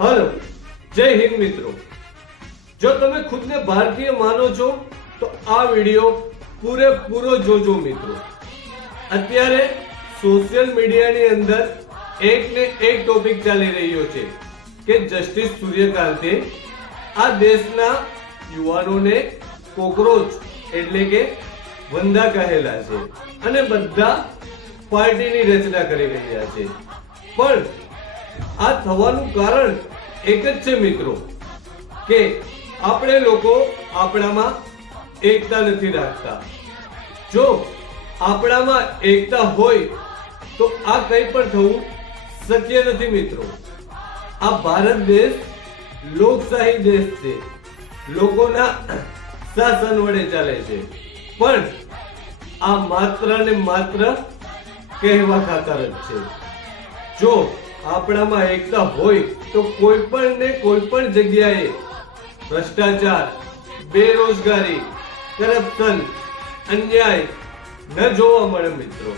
Hello जय हिंद मित्रों। जो તમે ખુદને ભારતીય માનો છો તો આ વિડિયો પૂરેપૂરો જોજો મિત્રો। અત્યારે સોશિયલ મીડિયાની અંદર એક ને એક ટોપિક ચાલી રહ્યો છે કે જસ્ટિસ સૂર્યકાંતે આ દેશના યુવાનોને કોકરોચ એટલે કે વંદા કહેલા છે અને બધા પાર્ટીની રચના કરી રહ્યા છે। પણ આ થવાનું કારણ એક જ છે મિત્રો કે આપણે લોકો આપણામાં એકતા નથી રાખતા। જો આપણામાં એકતા હોય તો આ કંઈ પણ થવું શક્ય નથી મિત્રો। આ ભારત દેશ લોકશાહી દેશ છે, લોકોના શાસન વડે ચાલે છે, પણ આ માત્ર ને માત્ર કહેવા ખાતર જ છે। જો આપણામાં એકતા હોય તો કોઈ પણ જગ્યાએ ભ્રષ્ટાચાર, બેરોજગારી, કરપ્શન, અન્યાય ન જોવા મળે મિત્રો।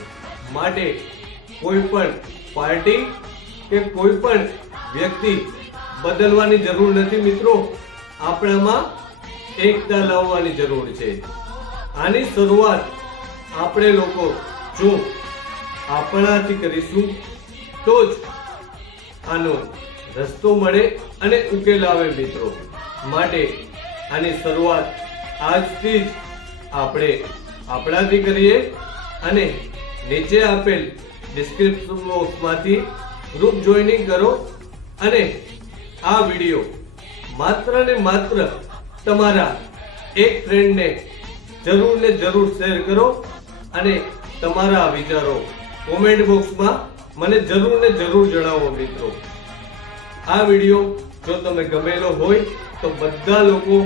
માટે કોઈ પણ પાર્ટી કે કોઈ પણ વ્યક્તિ બદલવાની જરૂર નથી મિત્રો। આપણામાં એકતા લાવવાની જરૂર છે। આની શરૂઆત આપણે લોકો જો આપણાથી કરીશું તો જ આનો રસ્તો મળે અને ઉકેલ આવે મિત્રો। માટે આની શરૂઆત આજથી જ આપણે આપણાથી કરીએ અને નીચે આપેલ ડિસ્ક્રિપ્શન બોક્સમાંથી ગ્રુપ જોઈનિંગ કરો અને આ વિડિયો માત્ર ને માત્ર તમારા એક ફ્રેન્ડને જરૂર ને જરૂર શેર કરો અને તમારા વિચારો કોમેન્ટ બોક્સમાં મને જરૂર ને જરૂર જણાવો મિત્રો। આ વિડિયો જો તમે ગમેલો હોય તો બધા લોકો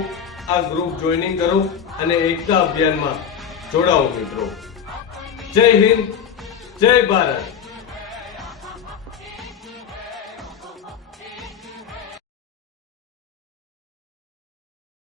આ ગ્રુપ જોઈનિંગ કરો અને એકતા અભિયાનમાં જોડાઓ મિત્રો। જય હિન્દ, જય ભારત।